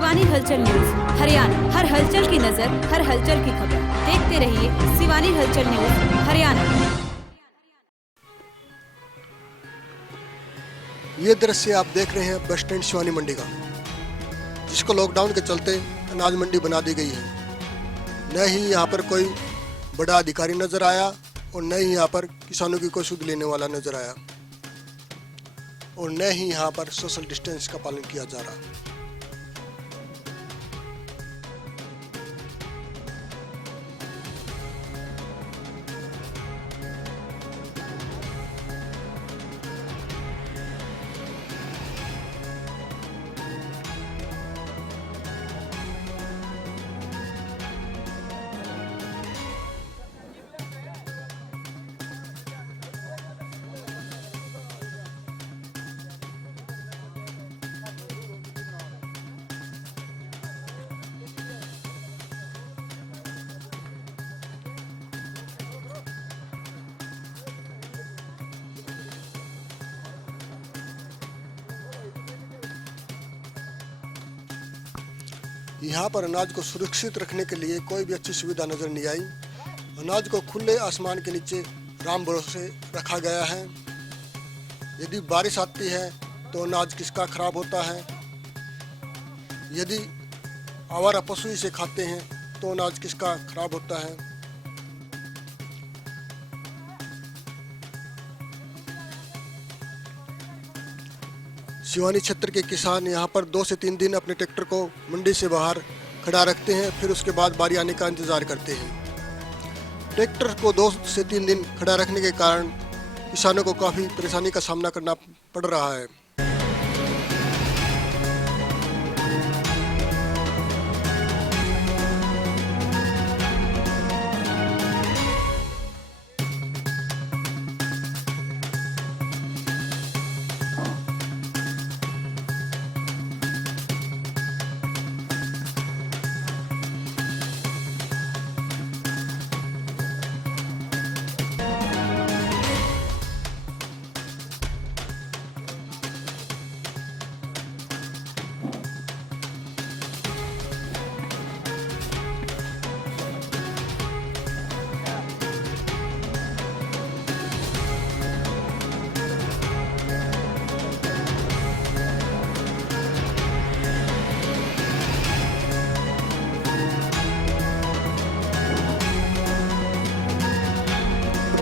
सिवानी हलचल न्यूज हरियाणा, हर हलचल की नजर, हर हलचल की खबर। देखते रहिए सिवानी हलचल न्यूज हरियाणा। ये दृश्य आप देख रहे हैं बस स्टैंड शिवानी मंडी का, जिसको लॉकडाउन के चलते अनाज मंडी बना दी गई है। न ही यहाँ पर कोई बड़ा अधिकारी नजर आया और न ही यहाँ पर किसानों की कोई सुध लेने वाला नजर आया और न ही यहाँ पर सोशल डिस्टेंस का पालन किया जा रहा। यहाँ पर अनाज को सुरक्षित रखने के लिए कोई भी अच्छी सुविधा नजर नहीं आई। अनाज को खुले आसमान के नीचे राम भरोसे रखा गया है। यदि बारिश आती है तो अनाज किसका खराब होता है, यदि आवारा पशु इसे खाते हैं तो अनाज किसका खराब होता है। शिवानी क्षेत्र के किसान यहाँ पर 2 से 3 दिन अपने ट्रैक्टर को मंडी से बाहर खड़ा रखते हैं, फिर उसके बाद बारी आने का इंतज़ार करते हैं। ट्रैक्टर को 2 से 3 दिन खड़ा रखने के कारण किसानों को काफ़ी परेशानी का सामना करना पड़ रहा है।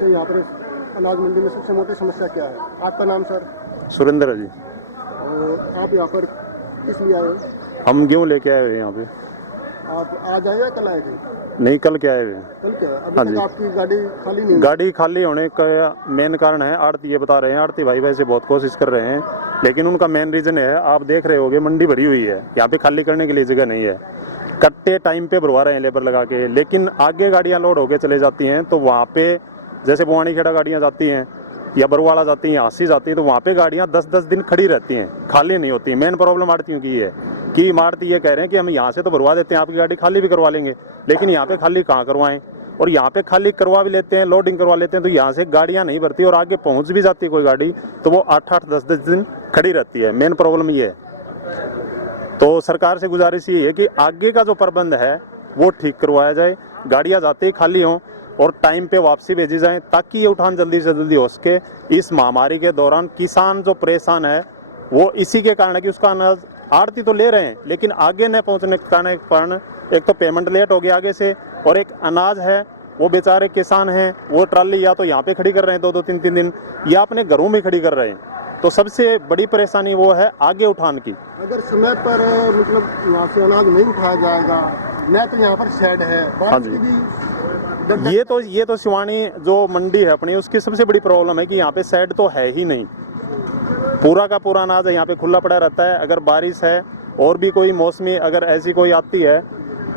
यहाँ पर अनाज मंडी में सबसे मोटी समस्या क्या है? आपका नाम सर? सुरेंद्र जी। और आप यहाँ पर किस लिए आए हो? हम गेहूँ लेके आए हुए हैं यहाँ पे। आप आज आए या कल आए थे? नहीं, कल के आए हुए हैं। कल क्या? अभी हाँ तक जी। आपकी गाड़ी खाली नहीं? गाड़ी खाली होने का मेन कारण है आड़ती, ये बता रहे हैं। आड़ती भाई वैसे बहुत कोशिश कर रहे हैं, लेकिन उनका मेन रीजन है, आप देख रहे होगे मंडी भरी हुई है, यहाँ पे खाली करने के लिए जगह नहीं है। कट्टे टाइम पे भरवा रहे हैं लेबर लगा के, लेकिन आगे गाड़ियाँ लोड होके चले जाती हैं तो वहाँ पे जैसे बुआनी खेड़ा गाड़ियाँ जाती हैं या बरवाला जाती हैं, हांसी जाती है, तो वहाँ पे गाड़ियाँ 10-10 दिन खड़ी रहती हैं, खाली नहीं होती। मेन प्रॉब्लम आड़तियों की है कि आड़ती ये कह रहे हैं कि हम यहाँ से तो भरवा देते हैं, आपकी गाड़ी खाली भी करवा लेंगे, लेकिन यहाँ पे खाली कहाँ करवाएं। और यहाँ पे खाली करवा भी लेते हैं, लोडिंग करवा लेते हैं, तो यहाँ से गाड़ियाँ नहीं भरती और आगे पहुँच भी जाती है कोई गाड़ी तो वो 8-8, 10-10 दिन खड़ी रहती है। मेन प्रॉब्लम ये है। तो सरकार से गुजारिश ये है कि आगे का जो प्रबंध है वो ठीक करवाया जाए, गाड़ियाँ जाते ही खाली हों और टाइम पे वापसी भेजी जाए, ताकि ये उठान जल्दी से जल्दी हो सके। इस महामारी के दौरान किसान जो परेशान है वो इसी के कारण है कि उसका अनाज आड़ती तो ले रहे हैं, लेकिन आगे न पहुंचने के कारण एक तो पेमेंट लेट हो गया आगे से, और एक अनाज है वो बेचारे किसान हैं, वो ट्राली या तो यहाँ पे खड़ी कर रहे हैं 2-2, 3-3 दिन, या अपने घरों में खड़ी कर रहे हैं। तो सबसे बड़ी परेशानी वो है आगे उठान की। अगर समय पर मतलब यहाँ से अनाज नहीं उठाया जाएगा, न तो यहाँ पर शेड है, हाँ जी। ये तो शिवानी जो मंडी है अपनी, उसकी सबसे बड़ी प्रॉब्लम है कि यहाँ पे शेड तो है ही नहीं। पूरा का पूरा अनाज यहाँ पे खुला पड़ा रहता है। अगर बारिश है और भी कोई मौसमी अगर ऐसी कोई आती है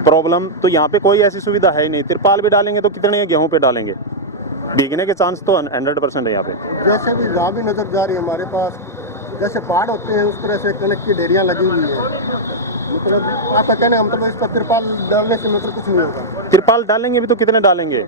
प्रॉब्लम, तो यहाँ पे कोई ऐसी सुविधा है ही नहीं। तिरपाल भी डालेंगे तो कितने गेहूं पे डालेंगे, भीगने के चांस तो 100% है यहाँ पे। जैसे भी जहाँ भी नजर जा रही है हमारे पास, जैसे पहाड़ होते हैं उस तरह से कनक की ढेरियाँ लगी हुई है। मतलब आपका कहना है मतलब इस पर तिरपाल डालने से मतलब कुछ नहीं होगा? तिरपाल डालेंगे भी तो कितने डालेंगे?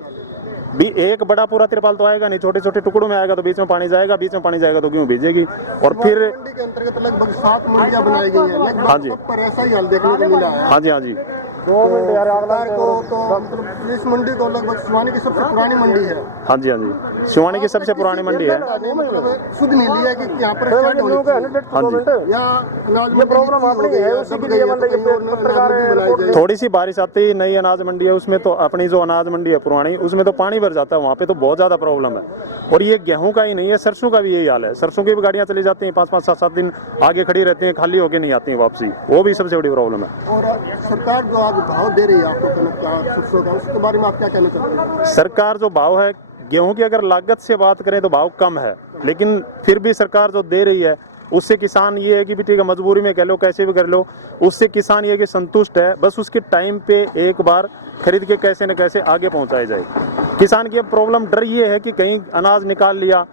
भी एक बड़ा पूरा तिरपाल तो आएगा नहीं, छोटे छोटे टुकड़ों में आएगा तो बीच में पानी जाएगा, बीच में पानी जाएगा तो गेहूं भीजेगी। और फिर मंडी के अंतर्गत लगभग 7 मंडियां बनाई गई हैं, लगभग हाँ जी। सब पर ऐसा ही हाल देखने को मिला है। हाँ जी, हाँ जी, सरकार को तो मतलब इस मंडी को लगभग सिवानी की सबसे पुरानी मंडी है। हाँ जी, हाँ जी, सिवानी की सबसे पुरानी मंडी है। मतलब खुद नहीं लिया कि यहाँ पर शेड होनी चाहिए। हाँ जी, या अनाज ये प्रॉब्लम अपनी है, उसी के लिए मतलब ये पत्रकार थोड़ी सी बारिश आती है, नई अनाज मंडी है, उसमें तो अपनी जो अनाज मंडी है पुरानी, उसमें तो पानी भर जाता है, वहाँ पे तो बहुत ज़्यादा प्रॉब्लम है। और ये गेहूं का ही नहीं है, सरसों का भी यही हाल है। सरसों की भी गाड़ियाँ चली जाती हैं, 5-5, 7-7 दिन आगे खड़ी रहती हैं, खाली होके नहीं आती हैं वापसी, वो भी सबसे बड़ी प्रॉब्लम है। और सरकार जो आज भाव दे रही है आपको कनक का, सरसों का, उसके बारे में आप क्या कहना चाहते हैं? सरकार जो भाव है गेहूं की, अगर लागत से बात करें तो भाव कम है, लेकिन फिर भी सरकार जो दे रही है उससे किसान ये है कि भी ठीक है, मजबूरी में कह लो, कैसे भी कर लो, उससे किसान ये है कि संतुष्ट है। बस उसके टाइम पे एक बार खरीद के कैसे न कैसे आगे पहुंचाई जाए। किसान की अब प्रॉब्लम डर ये है कि कहीं अनाज निकाल लिया,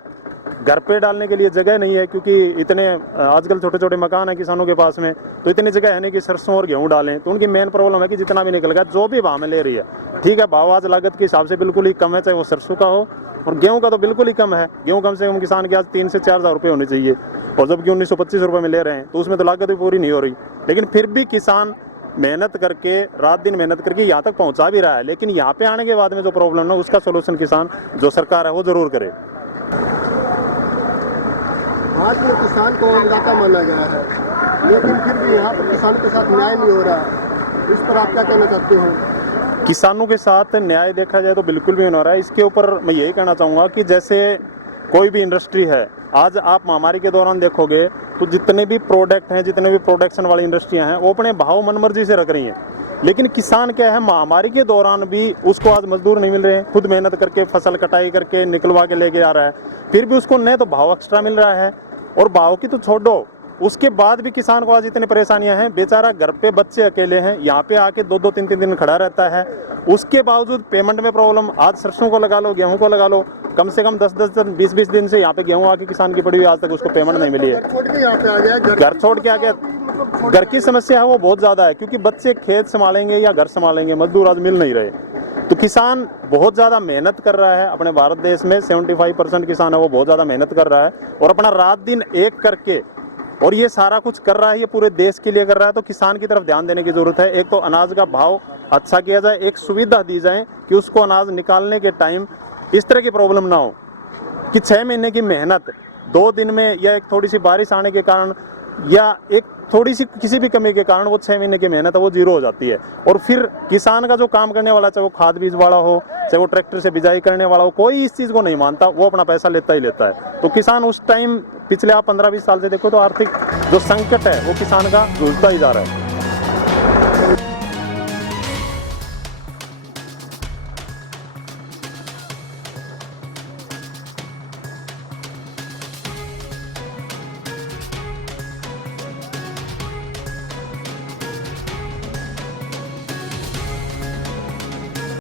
घर पे डालने के लिए जगह नहीं है, क्योंकि इतने आजकल छोटे छोटे मकान है किसानों के पास में, तो इतनी जगह है नहीं कि सरसों और गेहूं डालें। तो उनकी मेन प्रॉब्लम है कि जितना भी निकल गया, जो भी भाव में ले रही है, ठीक है, भाव आज लागत के हिसाब से बिल्कुल ही कम है, चाहे वो सरसों का हो, और गेहूं का तो बिल्कुल ही कम है। गेहूं कम से कम किसान के आज 3 से 4 हज़ार रुपये होने चाहिए, और जबकि 1925 रुपये में ले रहे हैं, तो उसमें तो लागत भी पूरी नहीं हो रही। लेकिन फिर भी किसान मेहनत करके, रात दिन मेहनत करके यहाँ तक पहुँचा भी रहा है। लेकिन यहाँ पे आने के बाद में जो प्रॉब्लम है, उसका सोल्यूशन किसान, जो सरकार है, वो जरूर करे। आज में किसान को अन्नदाता माना गया है, लेकिन फिर भी यहाँ पर किसान के साथ न्याय नहीं हो रहा है। इस पर आप क्या कहना चाहते हो? किसानों के साथ न्याय देखा जाए तो बिल्कुल भी नहीं हो रहा है। इसके ऊपर मैं यही कहना चाहूँगा कि जैसे कोई भी इंडस्ट्री है, आज आप महामारी के दौरान देखोगे तो जितने भी प्रोडक्ट हैं, जितने भी प्रोडक्शन वाली इंडस्ट्रियां हैं, वो अपने भाव मनमर्जी से रख रही हैं। लेकिन किसान क्या है, महामारी के दौरान भी उसको आज मजदूर नहीं मिल रहे हैं, खुद मेहनत करके फसल कटाई करके निकलवा के लेके आ रहा है, फिर भी उसको न तो भाव एक्स्ट्रा मिल रहा है, और भाव की तो छोड़ो, उसके बाद भी किसान को आज इतनी परेशानियां हैं। बेचारा घर पे बच्चे अकेले हैं, यहाँ पे आके 2-2, 3-3 दिन खड़ा रहता है, उसके बावजूद पेमेंट में प्रॉब्लम। आज सरसों को लगा लो, गेहूं को लगा लो, कम से कम 10-10 दिन, 20-20 दिन से यहाँ पे गेहूं आके किसान की पड़ी हुई, आज तक उसको पेमेंट नहीं मिली है। घर छोड़ के यहाँ पे आ गया, घर छोड़ के आ गया। घर की समस्या है वो बहुत ज़्यादा है, क्योंकि बच्चे खेत संभालेंगे या घर संभालेंगे, मजदूर आज मिल नहीं रहे। तो किसान बहुत ज़्यादा मेहनत कर रहा है। अपने भारत देश में 75% किसान है, वो बहुत ज़्यादा मेहनत कर रहा है, और अपना रात दिन एक करके, और ये सारा कुछ कर रहा है, ये पूरे देश के लिए कर रहा है। तो किसान की तरफ ध्यान देने की ज़रूरत है। एक तो अनाज का भाव अच्छा किया जाए, एक सुविधा दी जाए कि उसको अनाज निकालने के टाइम इस तरह की प्रॉब्लम ना हो कि 6 महीने की मेहनत 2 दिन में, या एक थोड़ी सी बारिश आने के कारण, या एक थोड़ी सी किसी भी कमी के कारण वो 6 महीने की मेहनत है वो जीरो हो जाती है। और फिर किसान का जो काम करने वाला, चाहे वो खाद बीज वाला हो, चाहे वो ट्रैक्टर से बिजाई करने वाला हो, कोई इस चीज़ को नहीं मानता, वो अपना पैसा लेता ही लेता है। तो किसान उस टाइम, पिछले आप 15-20 साल से देखो तो आर्थिक जो संकट है वो किसान का जूझता ही जा रहा है।